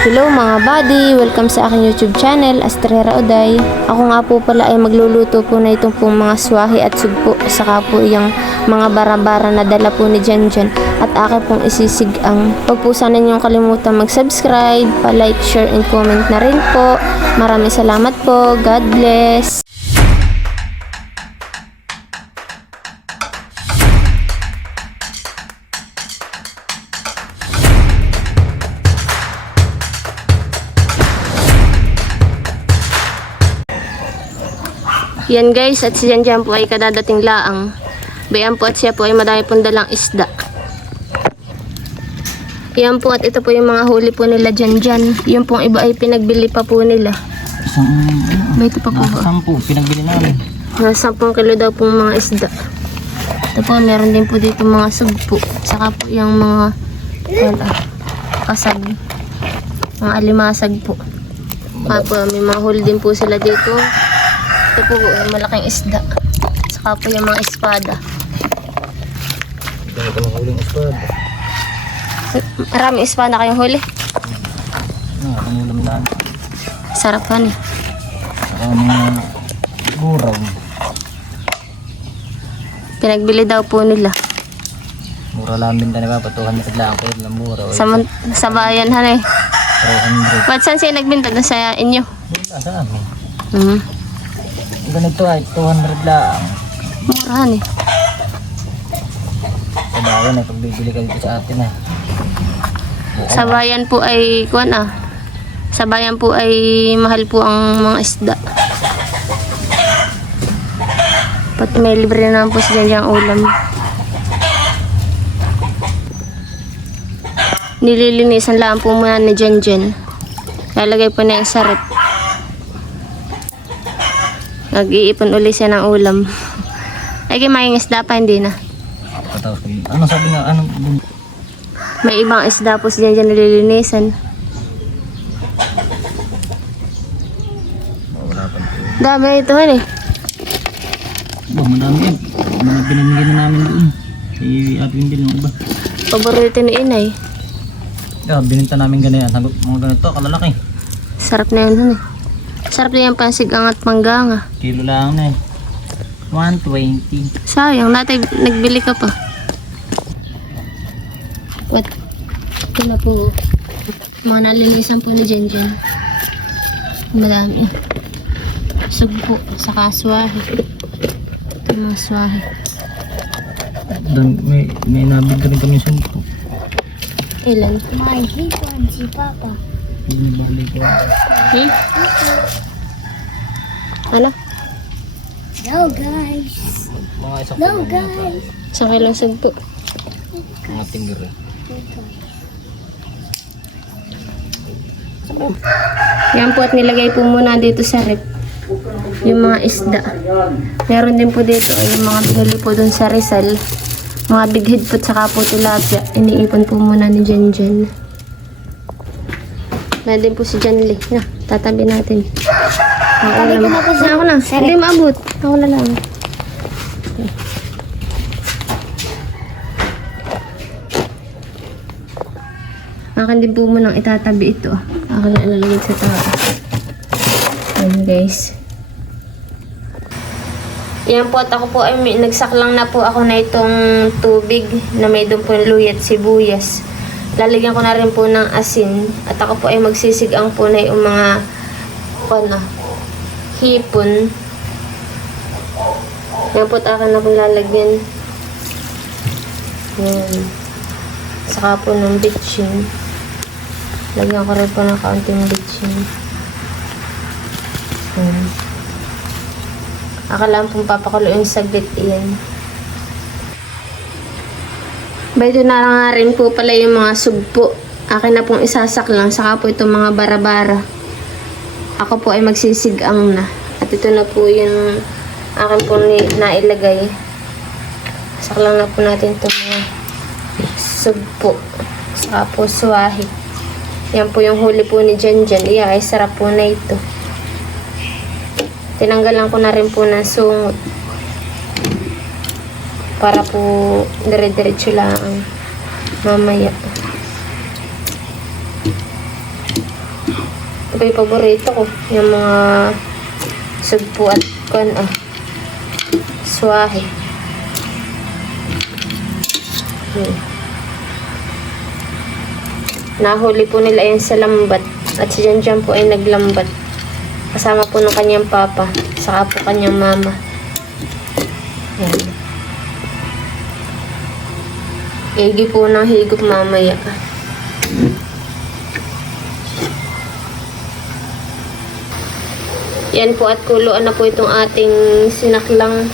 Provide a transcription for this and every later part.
Hello mga buddy! Welcome sa aking YouTube channel, Astrera Oday. Ako nga po pala ay magluluto po na itong pong mga swahi at sugpo, saka po yung mga bara-bara na dala po ni Janjan at akin pong isisig ang. Huwag po sana niyong kalimutan mag-subscribe, pa-like, share, and comment na rin po. Maraming salamat po. God bless! Yan guys, at si Janjan po ay kadadating laang. Bayan po at siya po ay madami pong dalang isda. Yan po at ito po yung mga huli po nila Janjan. Yung pong iba ay pinagbili pa po nila. May ito pa po. 10 pinagbili namin. Nasa 10 kilo daw pong mga isda. Ito po, meron din po dito mga sugpo. Saka po yung mga kasag. Mga alimasag po. Po may mga huli din po sila dito. Ito po, malaking isda. Saka po yung mga espada. Ito na po ng huling espada. Maraming espada kayong huli. Ang ulam lang. Sarap ka ni. Saka mga guraw. Pinagbili daw po nila. Mura lang din talaga. Patuhan na lang ko ng mura. Sa bayan han eh. 300. Ba't saan siya nagbinta na sa inyo? Wala sa amin. Ganito ay 200 lang. Murahan eh. Sa bayan ay pagbibili ka dito sa atin eh. Sa bayan po ay sa bayan po ay mahal po ang mga isda. Pati may libre naman po sila diyang ulam. Nililinisan lang po muna ni Janjan. Lalagay po na yung saret. Nag-iipon uli siya ng ulam. Ay, may isda pa, hindi na. Tapos, ano sabi nga, May ibang isda po siya dyan nililinisan. wala pa. Dami ito eh. Madami yan. Mga pinamigay na namin doon. Si Ate Windel ng iba. Paborito ni Inay. Bininta namin ganyan. Sagot mga ganito, kalalaki. Sarap na yun eh. Sarap na yung pansigang at mangganga. Kilo lang na eh. 120. Sayang, dati nagbili ka pa. What? Ito na po. Mga nalinisan po ni Janjan. Madami. Sugpo, saka swahi. Ito mga swahi. Doon may nabig ka rin kami sa po. Ilan? My hipon si Papa. Hindi balik ko. Ano? No guys. Mga isang No guys. Sa kilang sugpo. mga tingger eh. Yan po at nilagay po muna dito sa rep. Yung mga isda. Meron din po dito yung mga binili po dun sa Rizal. Mga big head po saka po tilapia. Iniipon po muna ni Janjan. Meron din po si Janli. Na, tatabi natin. Tabi ko na po sa Ako na. Hindi maabot. Ako na lang. Akin din po munang itatabi ito. Akin na ilalagay sa taas. Ayan guys. Yan po at ako po ay nagsaklang na po ako na itong tubig na may doon po luya at sibuyas. Lalagyan ko na rin po ng asin at ako po ay magsisigang po na yung mga hipon. Yan po at akin na po lalagyan. Yan. Saka po ng bitchin. Lagyan ko rin po ng kaunting bitchin. Yan. Akala pong papakuloyin saglit iyan. Baydo na nga rin po pala yung mga sugpo. Akin na pong isasak lang. Saka po itong mga bara-bara. Ako po ay magsisigang na. At ito na po yung akin po nailagay. Sak lang na po natin itong mga sugpo. Saka po swahi. Yan po yung huli po ni Janjan. Iya ay sarap po na ito. Tinanggalan ko na rin po ng sungot. Para po dire-diretso lang mamaya. po yung paborito ko. Yung mga sugpo at swahe. Nahuli po nila yan sa lambat. At si Janjan po ay naglambat. Kasama po ng kanyang papa. Saka po kanyang mama. Yan. Igi po ng higop mamaya. Yan po at kuluan na po itong ating sinaklang.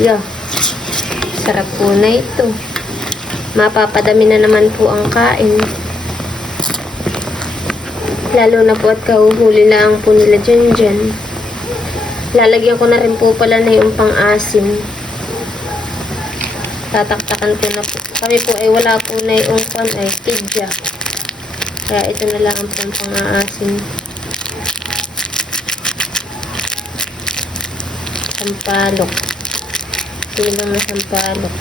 Yeah. Sarap po na ito. Mapapadami na naman po ang kain. Lalo na po at kahuhuli lang po nila dyan. Lalagyan ko na rin po pala na yung pang-asim. Tataktakan ko na po. Kami po ay wala po na yung tidya. Kaya ito na lang ang pang-asim. Sampalok. Silang na sampalok.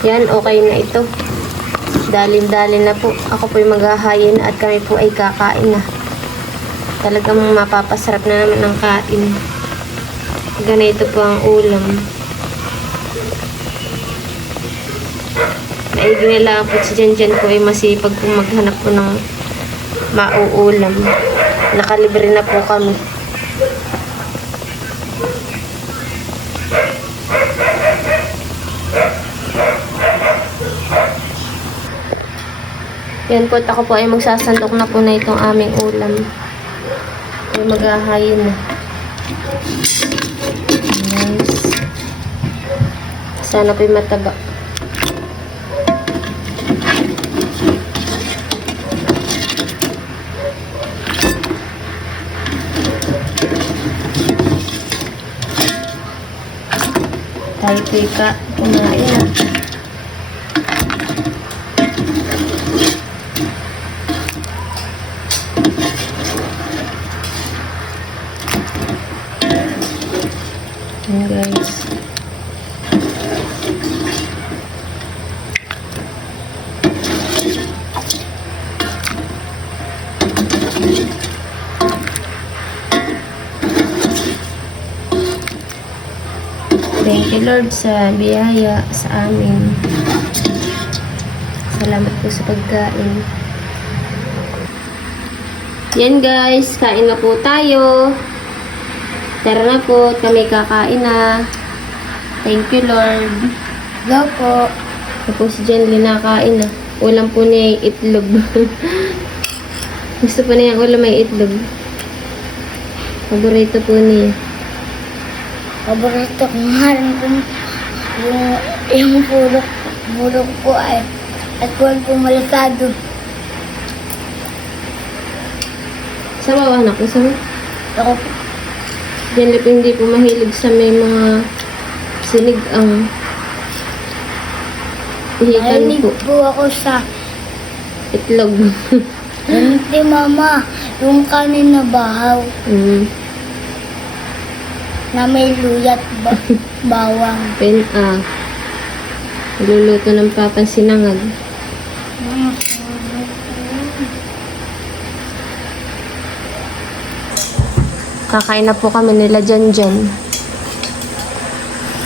Yan, okay na ito. Dalin-dalin na po. Ako po ay maghahayin at kami po ay kakain na. Talagang mapapasarap na naman ang kain. Ganito po ang ulam. Maigi na lang po si Janjan po ay masipag po maghanap po ng mauulam. Nakalibre na po kami. Yan po, at ako po ay magsasandok na po na itong aming ulam. Ay maghahayin na. Nice. Sana po'y mataba. Tayo po'y kumain na. Guys, thank you Lord sa biyaya sa amin. Salamat po sa pagkain. Yan guys, kain na po tayo. Tara na po, kami kakain na. Thank you, Lord. Go po. Tapos si Jen, linakain na. Ulam po niya ay itlog. Gusto po niya ang ulam ay itlog. Paborito po niya. Paborito ko nga rin po yung bulok po ay at huwag po malasado. Sama anak ko, sama. Ako po. Jen, hindi po mahilig sa may mga sinigang. Hihikan Mahilig po. po ako sa Itlog. hindi mama, yung kanin na bahaw na may luyat bawang. Luluto ng papang sinangag. Kakain na po kami nila Janjan.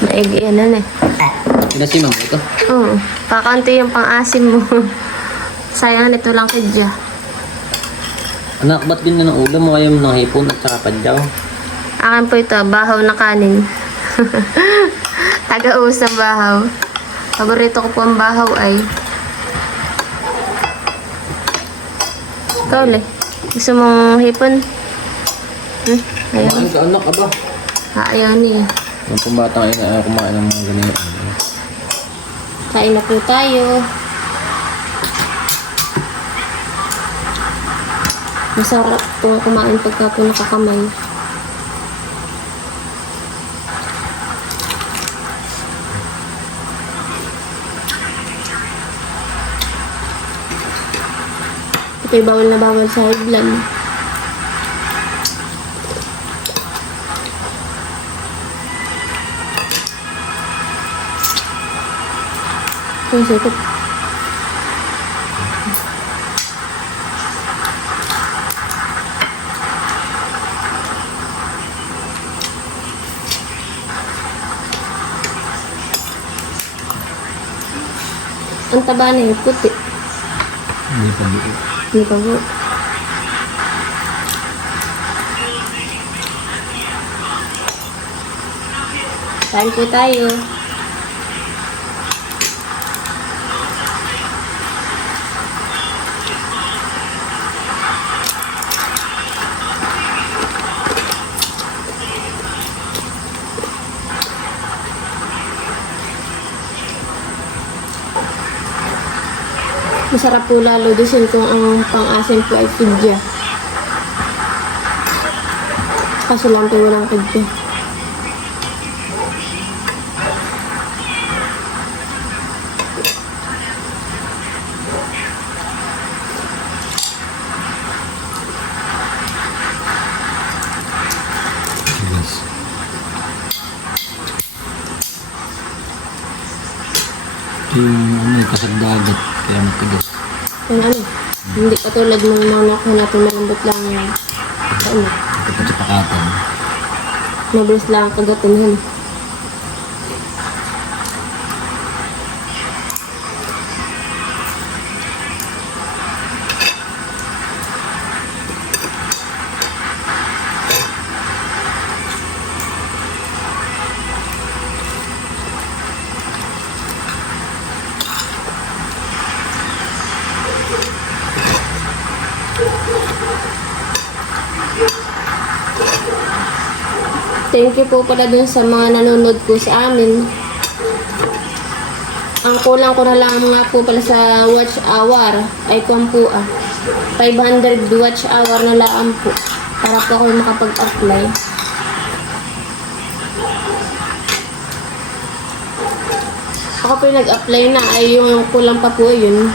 Maigi yan eh. Pinasimang mo ito. Oo. Kakanti yung pang-asim mo. Sayang nito lang kidya. Anak, ba't din na ng ulam mo kayo ng hipon at saka padyaw? Akin po ito, bahaw na kanin. Taga-uus ng bahaw. Paborito ko po ang bahaw ay. Ikaw le. Gusto mong hipon? Ayaw. Kumain ka anak, aba. Ayaw niya. Yung pumbata ngayon na kumain ng mga ganyan. Kain na po tayo. Masarap itong kumain pagka po nakakamay. Ito Kaya bawal na bawal sa high blood. Ang sakit. Ang taba na yung puti. Hindi pa buo. Hindi pa po. Kain po tayo. Masarap po lalo doon kung ang pang-asim po ay pidya. Kaso lang po walang pidya. Yes. Ito yung kasagdagat. Kaya matigas. Yung ano, hindi katulad ng manok na natin malambot lang yan. Ano, Ito pa sa pakatan. mabilis lang kagatin yun. Thank you po pala dun sa mga nanonood po sa amin. Ang kulang ko na lang nga po pala sa watch hour ay kung po 500 watch hour na lang po para po ako makapag-apply. Ako po yung nag-apply na ay yung kulang pa po yun.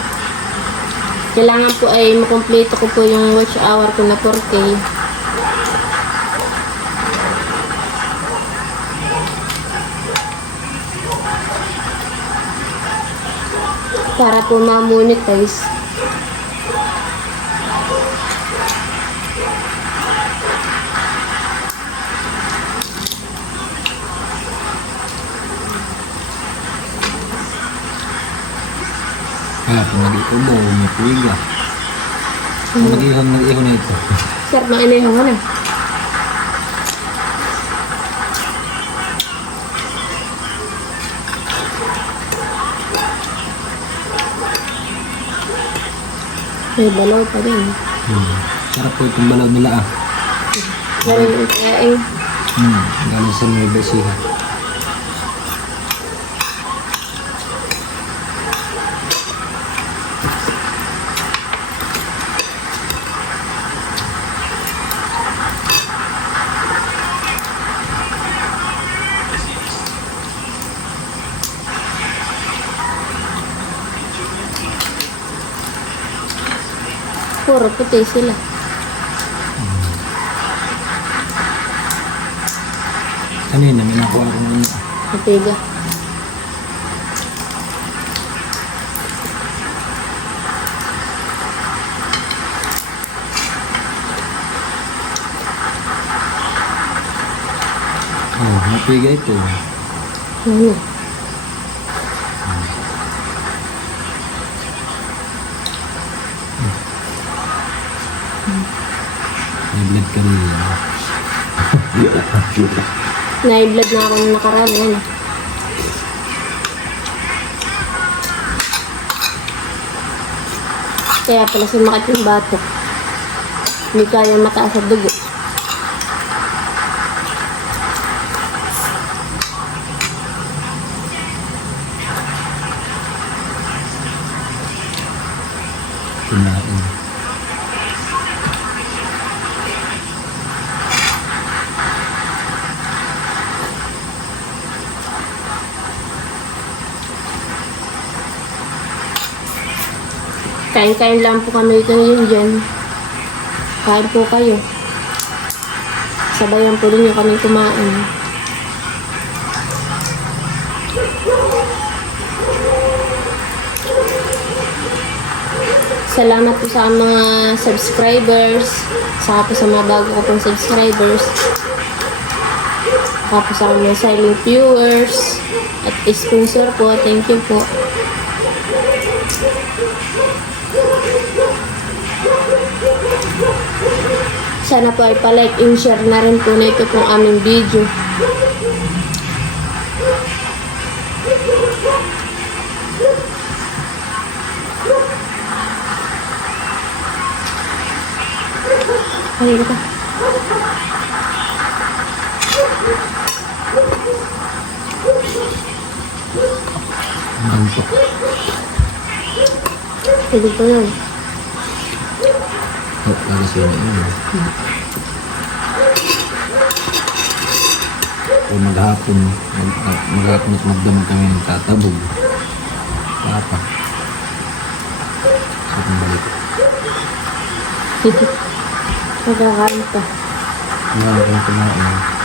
Kailangan po ay makompleto ko po yung watch hour ko na 4K. Para po ma-monetize. Kaya kung nag-iubo, may puwiga. Nag-ihon na ito. Sir, mainayaw ka na. May balaw pa din. Sarap po itong balaw nila Galing yung kain. Galing sa Nueva Ecija. Puro puti sila. Kanina, may nakuha akong ano. Matiga. Oh, napiga ito. Ano? May blood ka rin. Nai-blood na ako nung nakaraan. Ano? Kaya pala sumakit yung batok. Hindi kaya mataas sa dugo. Kinain. Kain-kain lang po kami dito yun dyan. Kain po kayo. Sabayan po rin yung kami kumain. Salamat po sa mga subscribers, saka po sa mga bago ko pong subscribers, saka po sa mga silent viewers, at sponsor po. Thank you po. Sana po ay palike and share na rin po na ito pong aming video. Ay, ito. Ano po? Pwede po yun. Oh, lagas yun. O maghapon at magdamag kami ng tatabog. Papa. Sa akong balik. Magkakain pa. Wala akong kumain.